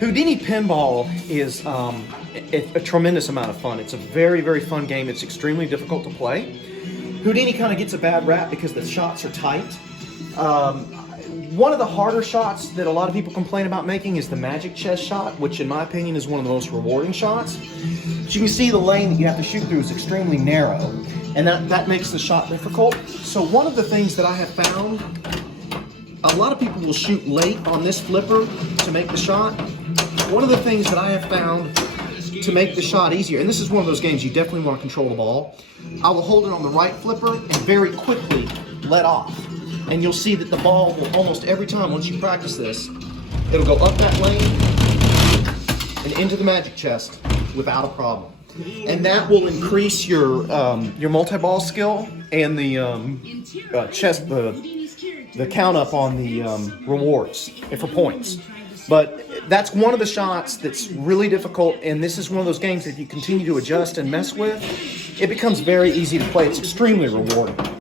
Houdini pinball is a tremendous amount of fun. It's a very, very fun game. It's extremely difficult to play. Houdini kind of gets a bad rap because the shots are tight. One of the harder shots that a lot of people complain about making is the magic chess shot, which in my opinion is one of the most rewarding shots. But you can see the lane that you have to shoot through is extremely narrow, and that makes the shot difficult. So one of the things that I have found, a lot of people will shoot late on this flipper to make the shot. One of the things that I have found to make the shot easier, and this is one of those games you definitely want to control the ball, I will hold it on the right flipper and very quickly let off. And you'll see that the ball will almost every time, once you practice this, it'll go up that lane and into the magic chest without a problem. And that will increase your multi-ball skill and the the count up on the rewards for points. But that's one of the shots that's really difficult, and this is one of those games that if you continue to adjust and mess with, it becomes very easy to play. It's extremely rewarding.